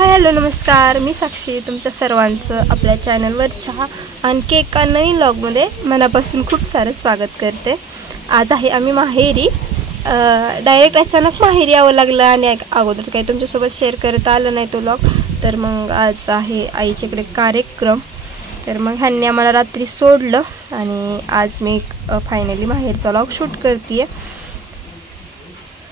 Hello नमस्कार, मी साक्षी तुमच्या सर्वांचं आपल्या चॅनलवरच्या आणखी एका नवीन व्लॉगमध्ये मनापासून खूप सारं स्वागत करते। आज आहे आम्ही माहेरी, डायरेक्ट अचानक माहेरी यावं लागलं आणि अगोदर काही तुमच्यासोबत शेअर करता आलं नाही तो व्लॉग। तर मग आज आहे आईच्याकडे कार्यक्रम, तर मग ह्यांनी आम्हाला रात्री सोडलं आणि आज मी फायनली माहेरचा व्लॉग शूट करते।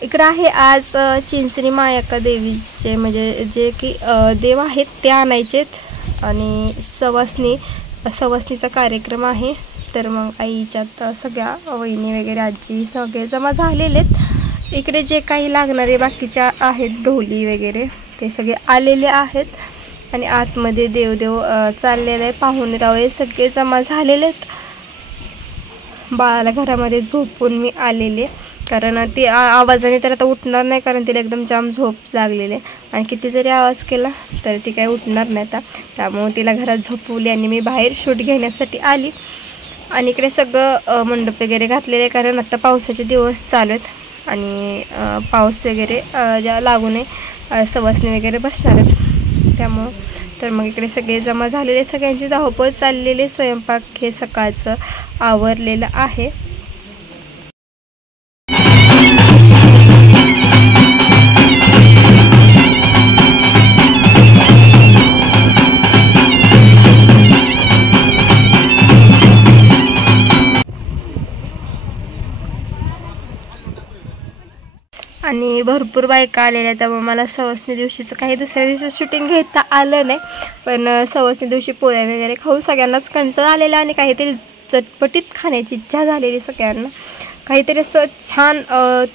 इकडे आहे आज चिंचणी मायाका देवीचे म्हणजे जे की देव आहेत ते आणायचेत आणि सवासणीचा कार्यक्रम आहे। तर मग आईच्यात सगळ्या वहिनी वगैरे आजी सगळे जमा झालेलेत। इकडे जे काही लागणारे बाकीच्या आहेत ढोली वगैरे ते सगळे आलेले आहेत आणि आतमध्ये देव चाललेले आहे। पाहुणरावळे सगळे जमा झालेलेत। बाळाला घरामध्ये झोपून मी आलेले, कारण ती आवाजाने तर आता उठणार नाही, कारण तिला एकदम जाम झोप लागलेली आहे आणि किती जरी आवाज केला तर ती काही उठणार नाही आता। त्यामुळे तिला घरात झोपवली आणि मी बाहेर शूट घेण्यासाठी आली। आणि इकडे सगळं मंडप वगैरे घातलेले, कारण आता पावसाचे दिवस चालू आहेत आणि पाऊस वगैरे ज्या लागू नये सवासणी वगैरे बसणार आहेत त्यामुळं। तर मग इकडे सगळे जमा झालेले, सगळ्यांची धावपळ चाललेली, स्वयंपाक हे सकाळचं आवरलेलं आहे। आणि भरपूर बायका आलेल्या, त्यामुळे मला सवासणी दिवशीचं काही दुसऱ्या दिवशी शूटिंग घेता आलं नाही, पण सवासणी दिवशी पोळ्या वगैरे खाऊन सगळ्यांनाच कंटाळा आलेला आणि काहीतरी चटपटीत खाण्याची इच्छा झालेली सगळ्यांना। काहीतरी असं छान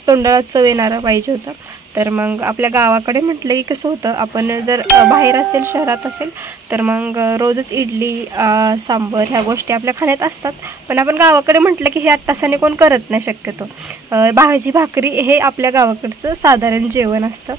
तोंडाला चव येणारं पाहिजे होतं। तर मग आपल्या गावाकडे म्हटलं की कसं होतं, आपण जर बाहेर असेल शहरात असेल तर मग रोजच इडली सांबर ह्या गोष्टी आपल्या खाण्यात असतात, पण आपण गावाकडे म्हटलं की हे 8 तासाने कोण करत नाही शक्यतो। भाजी भाकरी हे आपल्या गावाकडचं साधारण जेवण असतं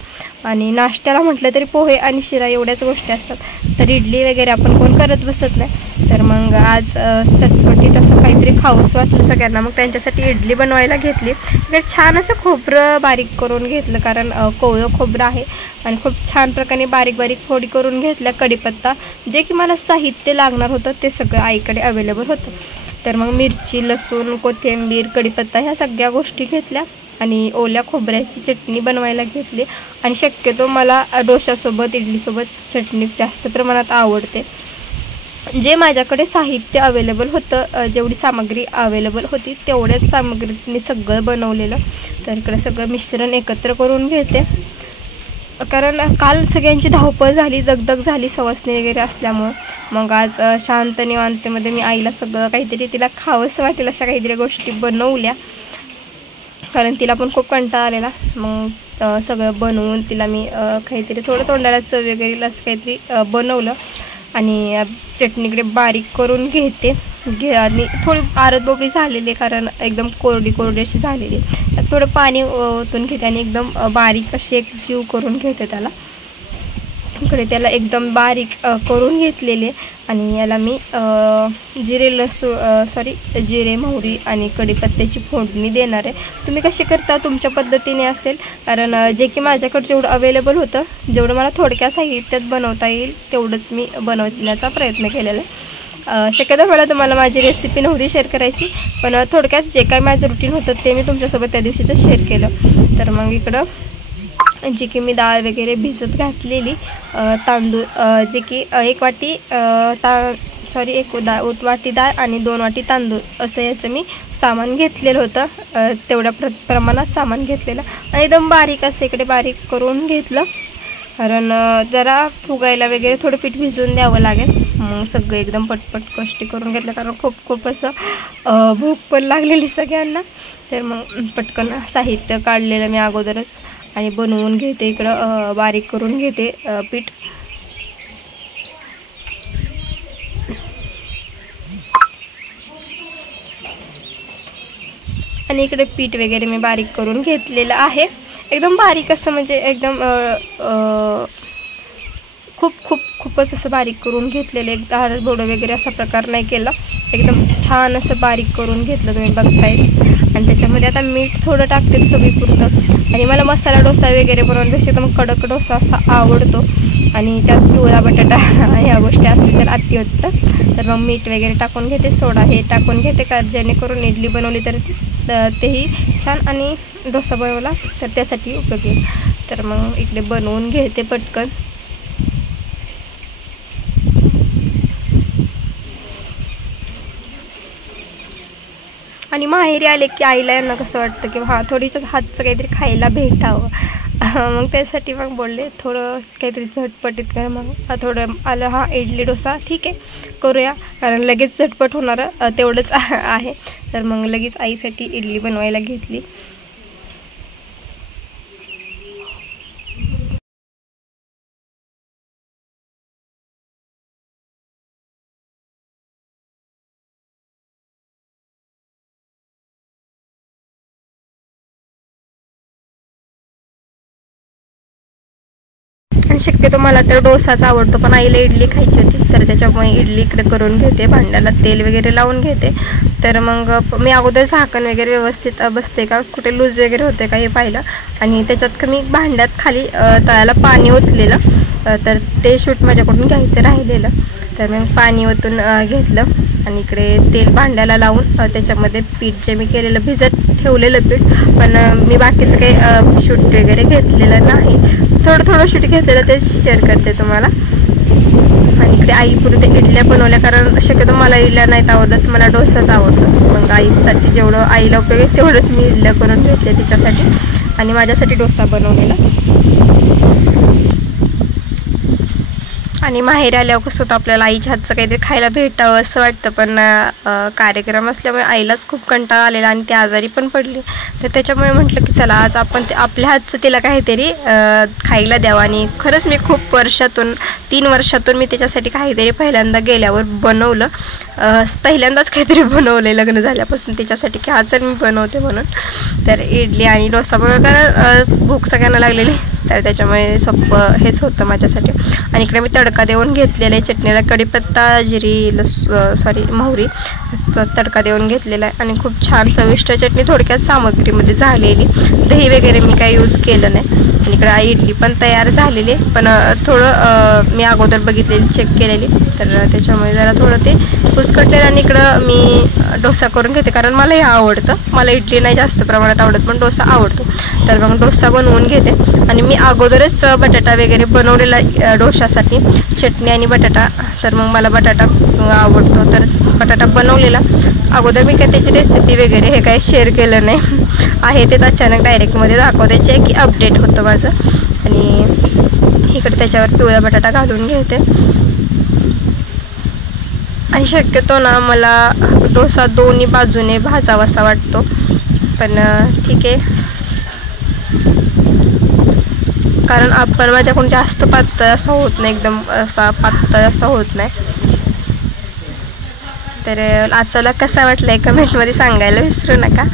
आणि नाश्त्याला म्हटलं तरी पोहे आणि शिरा एवढ्याच गोष्टी असतात, तर इडली वगैरे आपण कोण करत बसत नाही। तर मग आज चटपटीत असं काहीतरी खावंसं वाटलं सगळ्यांना, मग त्यांच्यासाठी इडली बनवायला घेतली। तर छान असं खोबरं बारीक करून घेतलं, कारण कोवळं खोबरं आहे आणि खूप छान प्रकारे बारीक बारीक फोडी करून घेतल्या। कढीपत्ता जे की मला साहित्य लागणार होतं ते सगळं आईकडे अवेलेबल होतं। तर मग मिरची, लसूण, कोथिंबीर, कढीपत्ता ह्या सगळ्या गोष्टी घेतल्या आणि ओल्या खोबऱ्याची चटणी बनवायला घेतली। आणि शक्यतो मला डोशासोबत इडलीसोबत चटणी जास्त प्रमाणात आवडते। जे माझ्याकडे साहित्य अवेलेबल होतं, जेवढी सामग्री अवेलेबल होती तेवढ्याच सामग्रीने सगळं बनवलेलं। तर इकडे सगळं मिश्रण एकत्र करून घेते, कारण काल सगळ्यांची धावपळ झाली, दगदग झाली सवासणी वगैरे असल्यामुळं। मग आज शांत निवांतेमध्ये मी आईला सगळं काहीतरी तिला खावंसं वाटेल अशा काहीतरी गोष्टी बनवल्या, कारण तिला पण खूप कंटाळा आलेला। मग सगळं बनवून तिला मी काहीतरी थोडं तोंडाला चव वगैरे असं काहीतरी बनवलं आणि चटणीकडे बारीक करून घेते आणि थोडी आरतबोबडी झालेली, कारण एकदम कोरडी अशी झालेली, थोडं पाणी ओतून घेते आणि एकदम बारीक अशी एक जीव करून घेते त्याला। इकडे त्याला एकदम बारीक करून घेतलेले आणि याला मी जिरे मोहरी आणि कढीपत्त्याची फोडणी देणार आहे। तुम्ही कशी करता तुमच्या पद्धतीने असेल, कारण जे की माझ्याकडे जेवढं अवेलेबल होतं, जेवढं मला थोडक्या साहित्यात बनवता येईल तेवढंच मी बनवण्याचा प्रयत्न केलेला आहे। शक्यतो मला तुम्हाला माझी रेसिपी नव्हती शेअर करायची, पण थोडक्यात जे काही माझं रुटीन होतं ते मी तुमच्यासोबत त्या दिवशीचं शेअर केलं। तर मग इकडं जी की मी डाळ वगैरे भिजत घातलेली, तांदूळ जे की 1 वाटी एक वाटी डाळ आणि 2 वाटी तांदूळ असं याचं मी सामान घेतलेलं होतं। तेवढ्या प्रमाणात सामान घेतलेलं आणि एकदम बारीक असं इकडे बारीक करून घेतलं, कारण जरा फुगायला वगैरे थोडं पीठ भिजवून द्यावं लागेल। मग सगळं एकदम पटपट गोष्टी करून घेतलं, कारण खूप असं भूक पण लागलेली सगळ्यांना। तर मग पटकन साहित्य काढलेलं मी अगोदरच आणि बनवून घेते, इकडं बारीक करून घेते पीठ। आणि इकडे पीठ वगैरे मी बारीक करून घेतलेलं आहे, एकदम बारीक असं, म्हणजे एकदम खूपच असं बारीक करून घेतलेलं, एक हळद वगैरे असा प्रकार नाही केला, एकदम छान असं बारीक करून घेतलं तुम्ही बघताय। आणि त्याच्यामध्ये आता मीठ थोडं टाकते चवीपुरतं. आणि मला मसाला डोसा वगैरे बनवण्यापेक्षा एकदम कडक डोसा असा आवडतो आणि त्यात पिवळा बटाटा ह्या गोष्टी असतील तर अति होतं. तर मग मीठ वगैरे टाकून घेते, सोडा हे टाकून घेते का जेणेकरून इडली बनवली तर तेही छान आणि डोसा बनवला तर त्यासाठी उपयोगी. तर मग इकडे बनवून घेते पटकन. आणि माहेरी आले की आईला यांना कसं वाटतं की हा थोडीच हातचं काहीतरी खायला भेटावं. मग त्यासाठी मग बोलले थोडं काहीतरी झटपटीत काय. मग थोडं आलं हा इडली डोसा ठीक आहे करूया, कारण लगेच झटपट होणारं तेवढंच आहे. तर मग लगेच आईसाठी इडली बनवायला घेतली. आणि शक्यतो मला तर डोसाच आवडतो, पण आईला इडली खायची होती तर त्याच्यामुळे इडली इकडे करून घेते, भांड्याला तेल वगैरे लावून घेते. तर मग मी अगोदर झाकण वगैरे व्यवस्थित बसते का, कुठे लूज वगैरे होते का हे पाहिलं. आणि त्याच्यात मी भांड्यात खाली तळाला पाणी ओतलेलं, तर ते शूट माझ्याकडून घ्यायचं राहिलेलं. तर मग पाणी ओतून घेतलं आणि इकडे तेल भांड्याला लावून त्याच्यामध्ये पीठ जे मी केलेलं भिजत ठेवलेलं पीठ, पण मी बाकीचं काही शूट वगैरे घेतलेलं नाही, थोडं शूट घेतलेलं ते शेअर करते तुम्हाला. आणि इकडे आईपुरते इडल्या बनवल्या, कारण शक्यतो मला इडल्या नाहीत आवडत, मला डोसाच आवडतो. मग आईसाठी जेवढं आईला उपयोग आहे तेवढंच मी इडल्या करून घेतले तिच्यासाठी आणि माझ्यासाठी डोसा बनवलेला. आणि माहेरी आल्यावर कसं होतं आपल्याला आईच्या हातचं काहीतरी खायला भेटावं असं वाटतं, पण कार्यक्रम असल्यामुळे आईलाच खूप कंटाळा आलेला आणि ती आजारी पण पडली. तर त्याच्यामुळे म्हटलं की चला आज आपण आपल्या हातचं तिला काहीतरी खायला द्यावं. आणि खरंच मी खूप वर्षातून 3 वर्षातून मी त्याच्यासाठी काहीतरी पहिल्यांदा गेल्यावर बनवलं. पहिल्यांदाच काहीतरी बनवले लग्न झाल्यापासून त्याच्यासाठी की आज मी बनवते म्हणून. तर इडली आणि डोसा बनवलं, कारण भूक सगळ्यांना लागलेली, तर त्याच्यामुळे सोपं हेच होतं माझ्यासाठी. आणि इकडे मी तडका देऊन घेतलेला आहे चटणीला, कढीपत्ता जिरी मोहरी तडका देऊन घेतलेला आहे आणि खूप छान चविष्ट चटणी थोडक्यात सामग्रीमध्ये झालेली. दही वगैरे मी काही यूज केलं नाही. आणि इकडे इडली पण तयार झालेली आहे, पण थोडं मी अगोदर बघितलेली चेक केलेली, तर त्याच्यामुळे जरा थोडं ते पुसकटलेलं. आणि इकडं मी डोसा करून घेते, कारण मला हे आवडतं. मला इडली नाही जास्त प्रमाणात आवडत, पण डोसा आवडतो. तर मग डोसा बनवून घेते. आणि मी अगोदरच बटाटा वगैरे बनवलेला डोशासाठी, चटणी आणि बटाटा. तर मग मला बटाटा आवडतो, तर बटाटा बनवलेला अगोदर. मी काय त्याची रेसिपी वगैरे हे काही शेअर केलं नाही आहे, तेच अचानक डायरेक्टमध्ये दाखवते की अपडेट होतं माझं. आणि इकडे त्याच्यावर पिवळा बटाटा घालून घेते. आणि शक्यतो ना मला डोसा दोन्ही बाजूने भाजावासा वाटतो, पण ठीक आहे, कारण आपण माझ्याकडून जास्त पातळ असं होत नाही, एकदम असा पातळ असं होत नाही. तर आजचा कसा वाटलाय कमेंटमध्ये सांगायला विसरू नका.